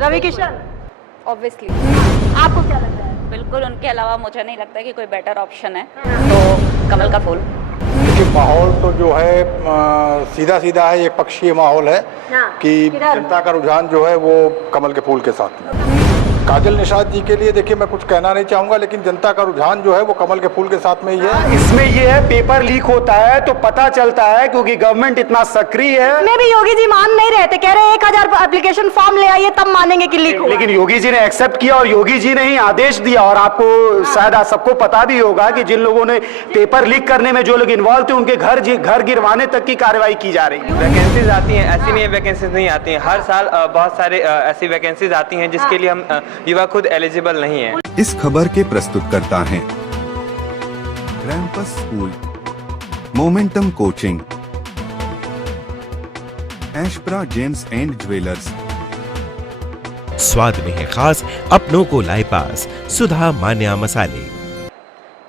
Ravi Kishan, obviously. आपको क्या लगता है? बिल्कुल, उनके अलावा मुझे नहीं लगता कि कोई बेटर ऑप्शन है, तो कमल का फूल। देखिए माहौल तो जो है सीधा सीधा है, एक पक्षीय माहौल है कि जनता का रुझान जो है वो कमल के फूल के साथ में। काजल निषाद जी के लिए देखिए मैं कुछ कहना नहीं चाहूंगा, लेकिन जनता का रुझान जो है वो कमल के फूल के साथ में ही है। इसमें ये है, पेपर लीक होता है तो पता चलता है, क्योंकि गवर्नमेंट इतना सक्रिय है। में भी योगी जी मान नहीं रहे थे, कह रहे 1000 एप्लीकेशन फॉर्म ले आइए तब मानेंगे कि लीक हुआ। लेकिन योगी जी ने एक्सेप्ट किया और योगी जी ने ही आदेश दिया। और आपको शायद सबको पता भी होगा कि जिन लोगों ने पेपर लीक करने में जो लोग इन्वॉल्व थे उनके घर गिरवाने तक की कार्रवाई की जा रही है। वैकेंसीज आती हैं, ऐसी नहीं है वैकेंसीज नहीं आती हैं। हर साल बहुत सारे ऐसी वैकेंसीज आती हैं जिसके लिए हम युवा खुद एलिजिबल नहीं है। इस खबर के प्रस्तुतकर्ता हैं रैंपस स्कूल, मोमेंटम कोचिंग, एशप्रा जेम्स एंड ज्वेलर्स। स्वाद में है खास, अपनों को लाए पास, सुधा मान्या मसाले।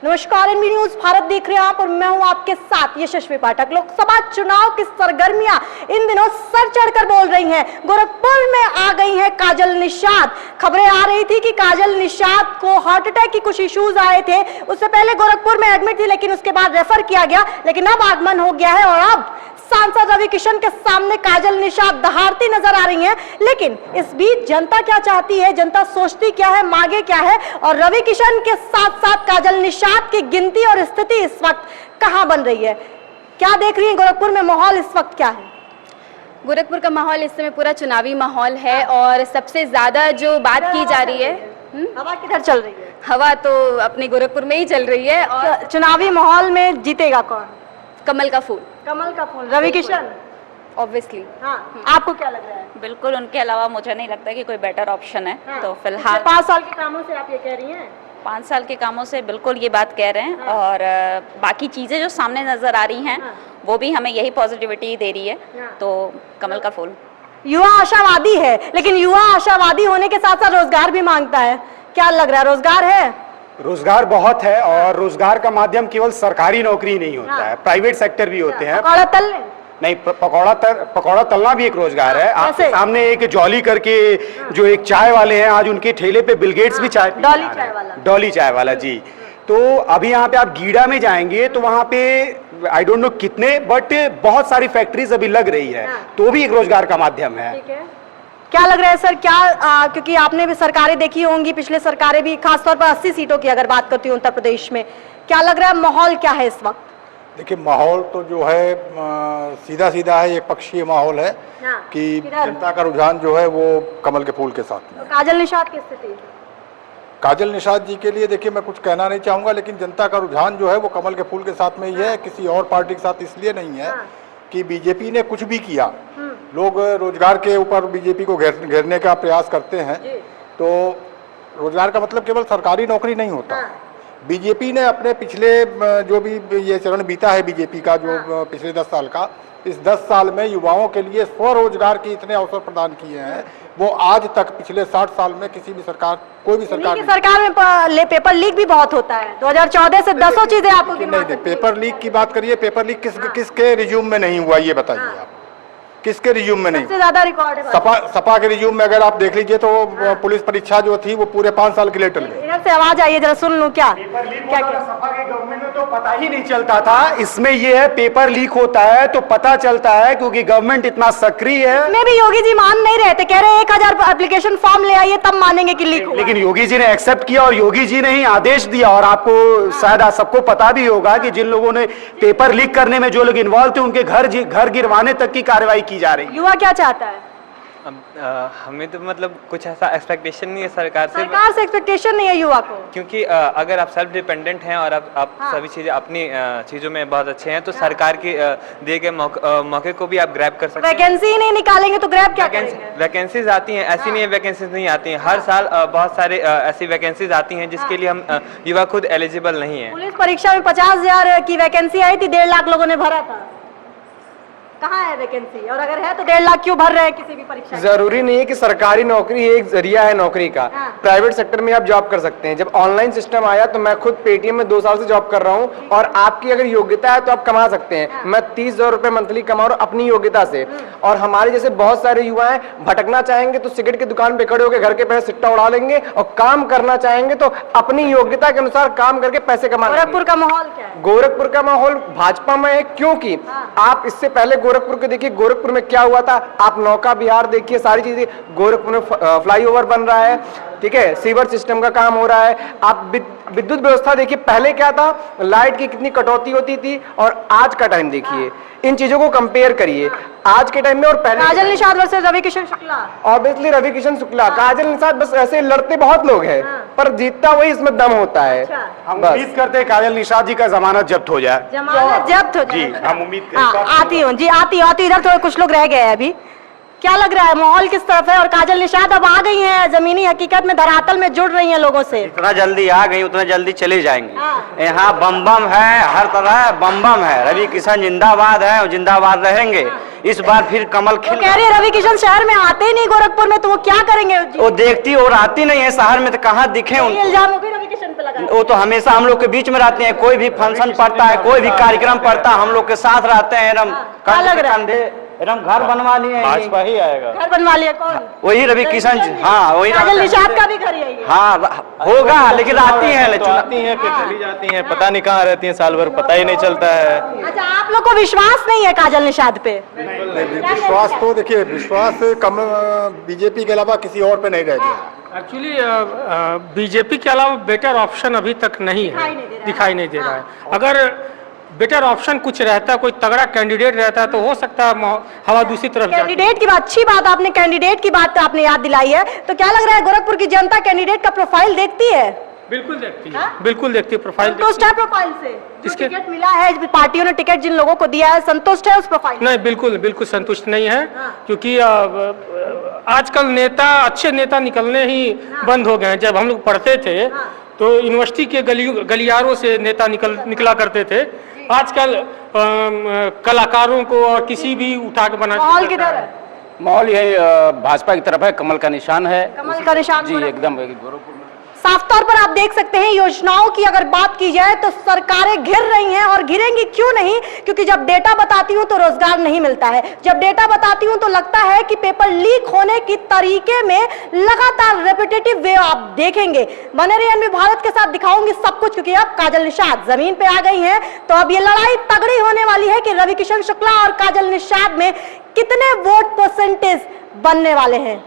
नमस्कार, एनबी न्यूज भारत देख रहे हैं आप और मैं हूं आपके साथ यशस्वी पाठक। लोकसभा चुनाव की सरगर्मियां इन दिनों सर चढ़कर बोल रही हैं। गोरखपुर में आ गई हैं काजल निषाद। खबरें आ रही थी कि काजल निषाद को हार्ट अटैक की कुछ इश्यूज आए थे, उससे पहले गोरखपुर में एडमिट थी, लेकिन उसके बाद रेफर किया गया। लेकिन अब आगमन हो गया है और अब सांसद रवि किशन के सामने काजल निषाद दहाड़ती नजर आ रही हैं। लेकिन इस बीच जनता क्या चाहती है, जनता सोचती क्या है, मांगे क्या है, और रवि किशन के साथ साथ काजल निषाद की गिनती और स्थिति इस वक्त कहां बन रही है, क्या देख रही है? गोरखपुर में माहौल इस वक्त क्या है? गोरखपुर का माहौल इस समय पूरा चुनावी माहौल है और सबसे ज्यादा जो बात की जा रही है, हवा किधर चल रही है? हवा तो अपने गोरखपुर में ही चल रही है। और चुनावी माहौल में जीतेगा कौन? कमल का फूल। कमल का फूल, रवि किशन, ऑब्वियसली। हाँ, आपको क्या लग रहा है? बिल्कुल, उनके अलावा मुझे नहीं लगता कि कोई बेटर ऑप्शन है, तो फिलहाल 5 साल के कामों से आप ये कह रही हैं? 5 साल के कामों से बिल्कुल ये बात कह रहे हैं। और बाकी चीजें जो सामने नजर आ रही हैं वो भी हमें यही पॉजिटिविटी दे रही है, तो कमल का फूल। युवा आशावादी है, लेकिन युवा आशावादी होने के साथ साथ रोजगार भी मांगता है। क्या लग रहा है, रोजगार है? रोजगार बहुत है और रोजगार का माध्यम केवल सरकारी नौकरी नहीं होता है, प्राइवेट सेक्टर भी होते हैं। पकौड़ा तलने? नहीं, पकौड़ा तलना भी एक रोजगार है। आपके सामने एक जॉली करके जो एक चाय वाले हैं, आज उनके ठेले पे बिल गेट्स भी चाय, डॉली चाय वाला जी। तो अभी यहाँ पे आप गीड़ा में जाएंगे तो वहाँ पे आई डोंट नो कितने, बट बहुत सारी फैक्ट्रीज अभी लग रही है, तो भी एक रोजगार का माध्यम है। क्या लग रहा है सर, क्या क्योंकि आपने भी सरकारें देखी होंगी, पिछले सरकारें भी, खासतौर पर 80 सीटों की अगर बात करती हूँ उत्तर प्रदेश में, क्या लग रहा है माहौल क्या है इस वक्त? देखिए माहौल तो जो है सीधा सीधा है, एक पक्षीय माहौल है कि जनता का रुझान जो है वो कमल के फूल के साथ में। काजल निषाद की स्थिति? काजल निषाद जी के लिए देखिए मैं कुछ कहना नहीं चाहूंगा, लेकिन जनता का रुझान जो है वो कमल के फूल के साथ में ही है, किसी और पार्टी के साथ इसलिए नहीं है कि बीजेपी ने कुछ भी किया। लोग रोजगार के ऊपर बीजेपी को घेरने का प्रयास करते हैं, तो रोजगार का मतलब केवल सरकारी नौकरी नहीं होता। बीजेपी ने अपने पिछले जो भी ये चरण बीता है बीजेपी का, जो पिछले 10 साल का, इस 10 साल में युवाओं के लिए स्वरोजगार के इतने अवसर प्रदान किए हैं, वो आज तक पिछले 60 साल में किसी भी सरकार, कोई भी सरकार में पेपर लीक भी बहुत होता है। 2014 से 10 चीजें आपको नहीं, पेपर लीक की बात करिए, पेपर लीक किसके रिज्यूम में नहीं हुआ ये बताइए आप, किसके रिज्यूम में नहीं? सबसे ज्यादा रिकॉर्ड है सपा के रिज्यूम में अगर आप देख लीजिए तो पुलिस परीक्षा जो थी वो पूरे 5 साल के लिए टल गई। इधर से आवाज आइए जरा, सुन लूं क्या सपा के गवर्नमेंट में तो पता ही नहीं चलता था। इसमें ये है, पेपर लीक होता है तो पता चलता है, क्योंकि गवर्नमेंट इतना सक्रिय है। में भी योगी जी मान नहीं रहे थे, कह रहे 1000 एप्लीकेशन फॉर्म ले आइए तब मानेंगे कि लीक हुआ। लेकिन योगी जी ने एक्सेप्ट किया और योगी जी ने ही आदेश दिया। और आपको शायद सबको पता भी होगा कि जिन लोगों ने पेपर लीक करने में जो लोग इन्वॉल्व थे उनके घर गिरवाने तक की कार्रवाई की जा रही है। युवा क्या चाहता है? अब हमें तो मतलब कुछ ऐसा एक्सपेक्टेशन नहीं है सरकार से एक्सपेक्टेशन नहीं है युवा को, क्योंकि अगर आप सेल्फ डिपेंडेंट हैं और आप सभी चीजें अपनी चीजों में बहुत अच्छे हैं, तो सरकार के दिए गए मौके को भी आप ग्रैब कर सकते हैं। वैकेंसी ही नहीं निकालेंगे तो ग्रैब क्या करेंगे? वैकेंसीज आती हैं, ऐसी नहीं है वैकेंसीज नहीं आती हैं। हर साल बहुत सारे ऐसी वैकेंसीज आती हैं जिसके लिए हम युवा खुद एलिजिबल नहीं है। पुलिस परीक्षा में 50,000 की वैकेंसी आई थी, 1.5 लाख लोगों ने भरा था। कहाँ है वैकेंसी, और अगर है तो 1.5 लाख क्यों भर रहे हैं किसी भी परीक्षा की? जरूरी नहीं है कि सरकारी नौकरी एक जरिया है नौकरी का। प्राइवेट सेक्टर में आप जॉब कर सकते हैं। जब ऑनलाइन सिस्टम आया तो मैं खुद पेटीएम में 2 साल से जॉब कर रहा हूँ, और आपकी अगर योग्यता है तो आप कमा सकते हैं। मैं 30,000 रुपए मंथली कमा रहा हूँ अपनी योग्यता से। और हमारे जैसे बहुत सारे युवा हैं, भटकना चाहेंगे तो सिगरेट की दुकान पे खड़े होकर घर के पैसे सिट्टा उड़ा लेंगे, और काम करना चाहेंगे तो अपनी योग्यता के अनुसार काम करके पैसे कमा लेंगे। गोरखपुर का माहौल क्या है? गोरखपुर का माहौल भाजपा में है, क्योंकि आप इससे पहले गोरखपुर को देखिए, गोरखपुर में क्या हुआ था। आप नौका विहार देखिए, सारी चीजें, गोरखपुर में फ्लाईओवर बन रहा है, ठीक है, सीवर सिस्टम का काम हो रहा है। आप विद्युत व्यवस्था देखिए, पहले क्या था, लाइट की कितनी कटौती होती थी, और आज का टाइम देखिए। इन चीजों को कंपेयर करिए आज के टाइम में और पहले। काजल निषाद वर्सेस रवि किशन शुक्ला। ऑब्वियसली रवि किशन शुक्ला। काजल निषाद बस ऐसे लड़ते बहुत लोग हैं, पर जीतता वही, इसमें दम होता है। हम उम्मीद करते हैं काजल निषाद जी का जमानत जब्त हो जाए। जमानत जब्त हो जाए जी, हम उम्मीद करते हैं। आती हूँ जी, आती हूँ। इधर थोड़े कुछ लोग रह गए हैं अभी। क्या लग रहा है, माहौल किस तरफ है? और काजल निषाद अब आ गई हैं जमीनी हकीकत में, धरातल में जुड़ रही हैं लोगों से। जितना जल्दी आ गई उतना जल्दी चले जाएंगे। यहाँ बम बम है, हर तरह बम बम है। रवि किशन जिंदाबाद है और जिंदाबाद रहेंगे। इस बार फिर कमल खिल। कह रही है रवि किशन शहर में आते ही नहीं गोरखपुर में, तो वो क्या करेंगे? वो देखती और आती नहीं है शहर में, तो कहाँ दिखे उनको। इल्जाम भी रवि किशन पे लगा। वो तो हमेशा हम लोग के बीच में रहते हैं। कोई भी फंक्शन पड़ता है, कोई भी कार्यक्रम पड़ता है, हम लोग के साथ रहते हैं। एकदम कंधे एकदम घर बनवा लिए। भाजपा ही आएगा। घर बनवा लिया कौन? वही रवि किशन। हाँ वही काजल निषाद का भी घर यही है। हाँ होगा, लेकिन आती है फिर चली जाती हैं, पता नहीं कहाँ रहती हैं, साल भर पता ही नहीं चलता है। अच्छा, आप लोग को विश्वास नहीं है काजल निषाद पे? विश्वास तो देखिए, विश्वास कम बीजेपी के अलावा किसी और पे नहीं रह गया। एक्चुअली बीजेपी के अलावा बेटर ऑप्शन अभी तक नहीं है, दिखाई नहीं दे रहा है। अगर बेटर ऑप्शन कुछ रहता, कोई तगड़ा कैंडिडेट रहता, तो हो सकता है हवा दूसरी तरफ जाती। कैंडिडेट की बात, अच्छी बात, आपने कैंडिडेट की बात आपने याद दिलाई है। तो क्या लग रहा है, गोरखपुर की जनता कैंडिडेट का प्रोफाइल देखती है? बिल्कुल देखती है, बिल्कुल देखती है। प्रोफाइल संतुष्ट है प्रोफाइल से? जो टिकट मिला है, पार्टियों ने टिकट जिन लोगों को दिया है, संतुष्ट है उस प्रोफाइल? नहीं, बिल्कुल बिल्कुल संतुष्ट नहीं है, क्योंकि आजकल नेता, अच्छे नेता निकलने ही बंद हो गए हैं। जब हम लोग पढ़ते थे तो यूनिवर्सिटी के गलियारों से नेता निकला करते थे। आजकल कलाकारों को और किसी भी उठा के बना। माहौल किधर है? माहौल यही भाजपा की तरफ है, कमल का निशान है। कमल का निशान जी, एकदम गोरखपुर में। साफ तौर पर आप देख सकते हैं, योजनाओं की अगर बात की जाए तो सरकारें घिर रही हैं, और घिरेंगी क्यों नहीं? क्योंकि जब डेटा बताती हूं तो रोजगार नहीं मिलता है। जब डेटा बताती हूं तो लगता है कि पेपर लीक होने की तरीके में लगातार रेपिटेटिव वे आप देखेंगे। बने रहिए एनबी भारत के साथ, दिखाऊंगी सब कुछ, क्योंकि अब काजल निषाद जमीन पे आ गई हैं। तो अब ये लड़ाई तगड़ी होने वाली है कि रवि किशन शुक्ला और काजल निषाद में कितने वोट परसेंटेज बनने वाले हैं।